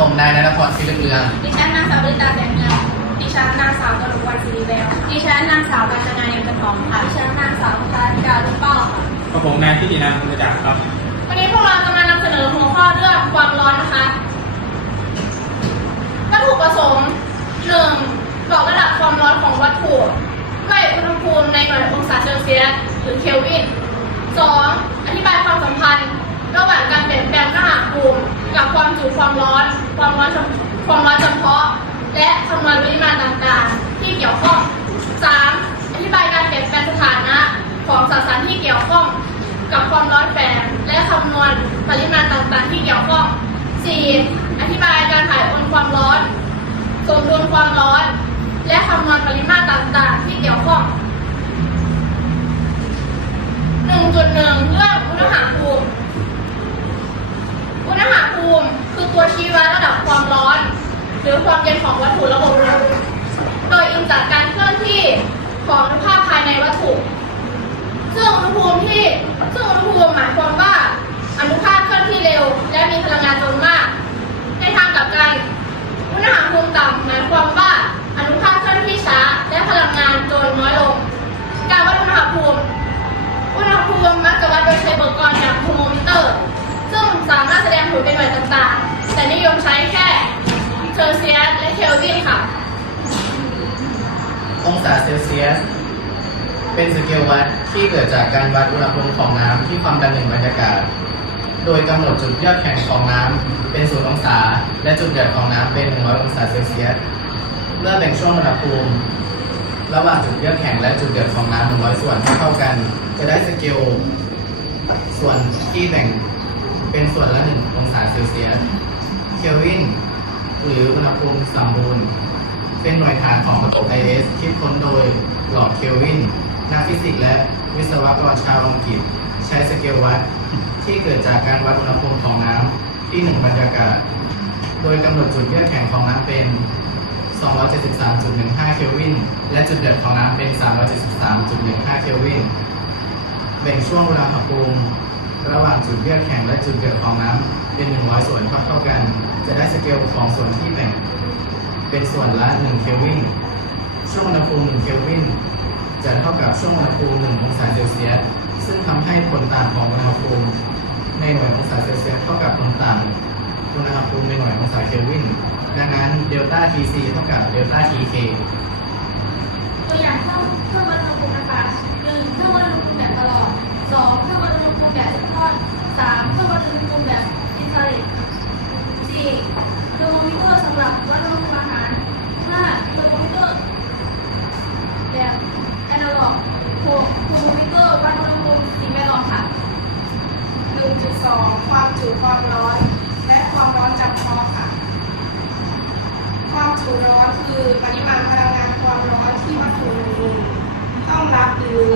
ผมนายนนพรพิลึกเรืองดิฉันนางสาวบริตาแสงเงินดิฉันนางสาวกนกวันศรีแววดิฉันนางสาวกัญจนาเนียมกระทองค่ะ ดิฉันนางสาวพาธิดาลุเป้าค่ะกระผมนายพิธีนันท์คุณจักรครับ วันนี้พวกเราจะมานำเสนอหัวข้อเรื่องความร้อนนะคะวัตถุประสงค์หนึ่งบอกระดับความร้อนของวัตถุด้วยอุณหภูมิในหน่วยองศาเซลเซียสหรือเคลวินสองอธิบายความสัมพันธ์ ระหว่างการเปลี่ยนแปลงอุณหภูมิกับความจุความร้อนความร้อนความร้อนเฉพาะ และคำนวณปริมาณต่างๆ ที่เกี่ยวข้อง 3. อธิบายการเปลี่ยนแปลงสถานะของสสารที่เกี่ยวข้อง กับความร้อนแฝงและคำนวณปริมาณต่างๆ ที่เกี่ยวข้อง 4. อธิบายการถ่ายโอนความร้อน สมดุลความร้อน และคำนวณปริมาตรต่างๆ ที่เกี่ยวข้อง 1.1 เรื่องอุณหภูมิ อุณหภูมิ คือตัวชี้วัดระดับความร้อน หรือความเย็นของวัตถุระบบหนึ่งโดยอิงจากการเคลื่อนที่ของอนุภาคภายในวัตถุ ซึ่งอุณหภูมิที่ซึ่งอุณหภูมิหมายความว่าอนุภาคเคลื่อนที่เร็ว และมีพลังงานจำนวนมาก ในทางกลับกัน ลเซียส เป็นสเกลวัดที่เกิดจากการวัดอุณหภูมิของน้ำที่ความดันหนึ่งบรรยากาศ โดยกำหนดจุดยอดแข็งของน้ำเป็นศูนย์องศา และจุดเดือดของน้ำเป็น 100 องศาเซลเซียส เมื่อแบ่งช่วงอุณหภูมิ ระหว่างจุดเยือกแข็งและจุดเดือดของน้ำ100 ส่วนให้เท่ากัน จะได้สเกลส่วนที่แบ่งเป็นส่วนละ 1 องศาเซลเซียส เคลวินหรืออุณหภูมิสมบูรณ์ เป็นหน่วยฐานของระบบ IS คิดค้นโดยหลอดเคลวิน นักฟิสิกส์และวิศวกรชาวอังกฤษ ใช้สเกลวัด ที่เกิดจากการวัดอุณหภูมิของน้ำที่1บรรยากาศ โดยกำหนดจุดเยือกแข็งของน้ำเป็น 273.15 เคลวิน และจุดเดือดของน้ำเป็น 373.15 เคลวินแบ่งช่วงเวลาอุณหภูมิระหว่างจุดเยือกแข็งและจุดเดือดของน้ำเป็น 100 ส่วนเท่าเท่ากัน จะได้สเกลของส่วนที่แบ่ง เป็นส่วนละ1เคลวิน ช่วงอุณหภูมิ1เคลวินจะเท่ากับช่วงอุณหภูมิ1องศาเซลเซียส ซึ่งทำให้ผลต่างของอุณหภูมิในหน่วยองศาเซลเซียสเท่ากับผลต่างอุณหภูมิในหน่วยองศาเคลวิน ดังนั้นเดลต้า TC เท่ากับเดลต้า TK 2. ความจุความร้อน และความร้อนจำเพาะค่ะ ความจุร้อนคือปริมาณพลังงานความร้อนที่วัตถุหนึ่งต้องรับหรือ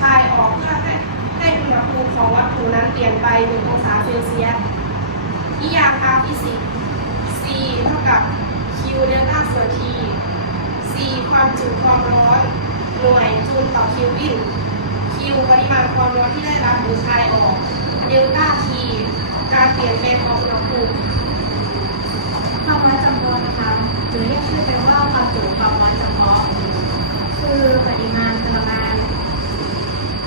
คายออกเพื่อให้ให้อุณหภูมิของวัตถุนั้นเปลี่ยนไป1องศาเซลเซียสนิยามทางฟิสิกส์ C เท่ากับ Q เดลต้าส่วน T C ความจุความร้อนหน่วยจูลต่อคลวิน Q ปริมาณความร้อนที่ได้รับหรือคายออก เดลต้า T การเปลี่ยนแปลงของอุณหภูมิความร้อนจำเพาะนะคะหรือเรียกชื่อเป็นว่าความจุความร้อนจำเพาะคือปริมาณพลังงาน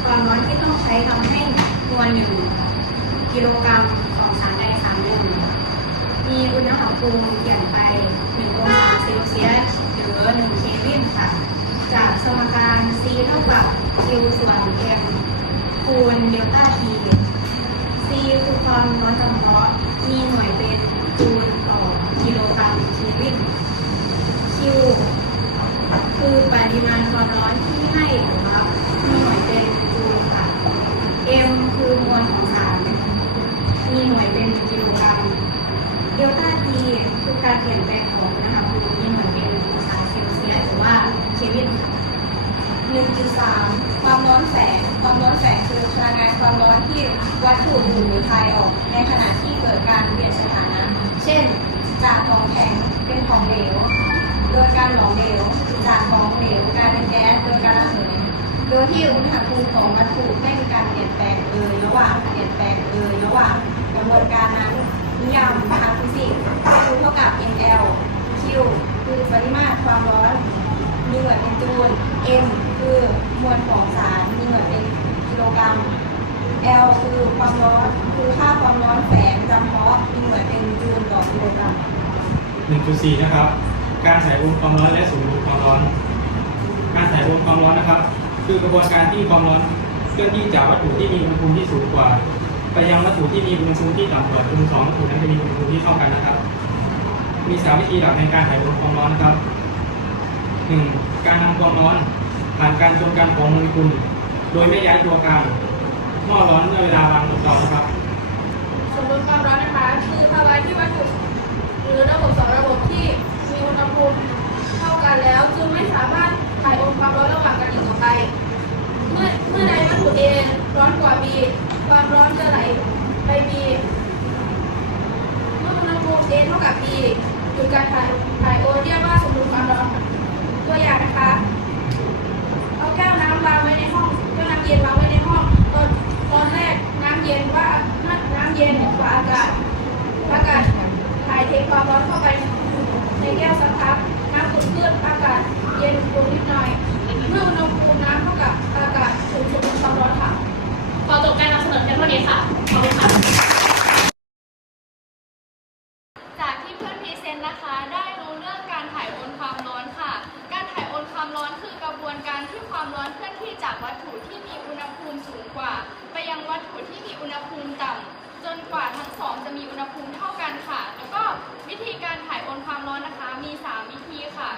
ความร้อนที่ต้องใช้ทำให้มวลหนึ่งกิโลกรัมของสารใดสารหนึ่งมีอุณหภูมิเปลี่ยนไป1องศาเซลเซียสหรือ1เคลวินค่ะ จากสมการ C เท่ากับ Q ส่วน M คูณเดลต้า T ความร้อนจำเพาะมีหน่วยเป็นจูลต่อกิโลกรัมเคลวิน Q คือปริมาณความร้อนที่ให้หรือรับมีหน่วยเป็นจูลค่ะ M คือมวลของสาร มีหน่วยเป็นกิโลกรัมเดลต้า T คือการเปลี่ยนแปลงของอุณหภูมิมีหน่วยเป็นองศาเซลเซียสหรือว่าเคลวินค่ะ1.3 ความร้อนแสง ความร้อนแสง พลังงานความร้อนที่วัตถุดูดหรือคายออก ในขณะที่เกิดการเปลี่ยนสถานะ เช่น จากของแข็งเป็นของเหลว โดยการหลอมเหลว จากของเหลวกลายเป็นแก๊สโดยการระเหยโดยที่อุณหภูมิของวัตถุไม่มีการเปลี่ยนแปลงเลยระหว่างเปลี่ยนแปลงเลยระหว่างกระบวนการนั้นนิยามทางฟิสิกส์ U เท่ากับ ml Q คือปริมาตรความร้อนมีหน่วยเป็นจูล M คือมวลของสารมี กรัม L คือความร้อนคือค่าความร้อนแฝงจำเพาะมีหน่วยเป็นจูลต่อกิโลกรัม1.4 นะครับ การถ่ายโอนความร้อนและสูญรวมความร้อน การถ่ายโอนความร้อนนะครับ คือกระบวนการที่ความร้อนเคลื่อนที่จากวัตถุที่มีอุณหภูมิที่สูงกว่า ไปยังวัตถุที่มีอุณหภูมิที่ต่ำกว่าจนสองวัตถุนั้นจะมีอุณหภูมิที่เท่ากันนะครับ มีสามวิธีหลักในการถ่ายโอนความร้อนนะครับ 1. การนำความร้อนผ่านการจมกันของโมเลกุล โดยไม่ย้ายตัวกลางหม้อร้อนเมื่อเวลาวางบนเตานะครับสมมติความร้อนนะคะคือภาวะที่วัตถุหรือระบบสองระบบที่มีอุณหภูมิเท่ากันแล้วจึงไม่สามารถถ่ายโอนความร้อนระหว่างกันอีกต่อไป เมื่อเมื่อใดวัตถุ A ร้อนกว่า B ความร้อนจะไหลไป B เมื่ออุณหภูมิ A เท่ากับ B หยุดการถ่ายถ่ายโอนเรียกว่าสมดุลความร้อน ตัวอย่างนะคะ วัตถุที่มีอุณหภูมิสูงกว่า ไปยังวัตถุที่มีอุณหภูมิต่ำจนกว่าทั้งสองจะมีอุณหภูมิเท่ากันค่ะ แล้วก็วิธีการถ่ายโอนความร้อนนะคะมี 3 วิธีค่ะ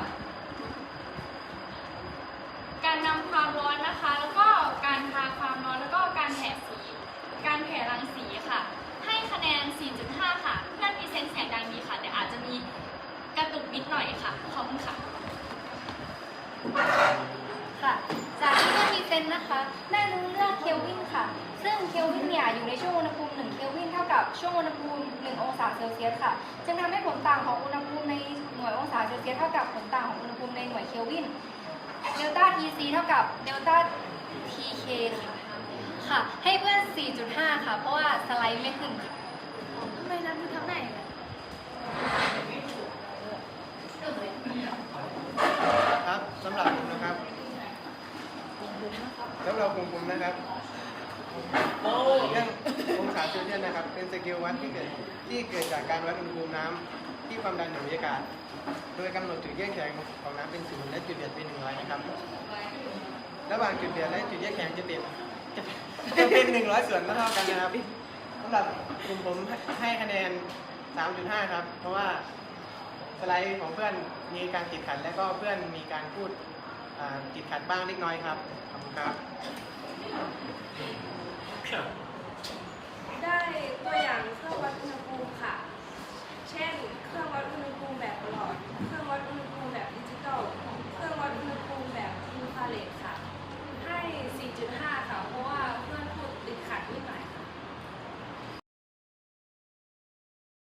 การนำความร้อนนะคะ แล้วก็การพาความร้อน แล้วก็การแผ่สี การแผ่รังสีค่ะ ให้คะแนน 4.5 ค่ะ เพื่อนพรีเซนต์เสียงดังดีค่ะ แต่อาจจะมีกระตุกนิดหน่อยค่ะ ขอบคุณค่ะ ค่ะ จากที่เพื่อนพรีเซนต์นะคะ ได้รู้เรื่องเคลวินค่ะ ซึ่งเคลวินเนี่ย อยู่ในช่วงอุณหภูมิ1เคลวินเท่ากับช่วงอุณหภูมิ 1 องศาเซลเซียสค่ะ จึงทำให้ผลต่างของอุณหภูมิในหน่วยองศาเซลเซียสเท่ากับผลต่างของอุณหภูมิในหน่วยเคลวินเดลต้า TC เท่ากับเดลต้า TK ค่ะค่ะ ให้เพื่อน 4.5 ค่ะ เพราะว่าสไลด์ไม่ขึ้นค่ะทำไมนับคือทำได้ครับสำหรับผมนะครับสำหรับผมผมนะครับ เรื่ององศาเซลเซียสนะครับ เป็นสเกลวัดที่เกิดที่เกิดจากการวัดอุณหภูมิน้ำที่ความดันในบรรยากาศ โดยกำหนดจุดแยกแข็งของน้ำเป็นศูนย์และจุดเดือดเป็นหนึ่งร้อยนะครับ ระหว่างจุดเดือดและจุดแยกแข็งจะเป็นจะจะเป็นหนึ่งร้อยส่วนเท่ากันนะครับสำหรับกลุ่มผมให้คะแนน 3.5 ครับ เพราะว่าสไลด์ของเพื่อนมีการติดขัดและก็เพื่อนมีการพูดอ่าติดขัดบ้างเล็กน้อยครับขอบคุณครับ ได้ตัวอย่างเครื่องวัดอุณหภูมิค่ะ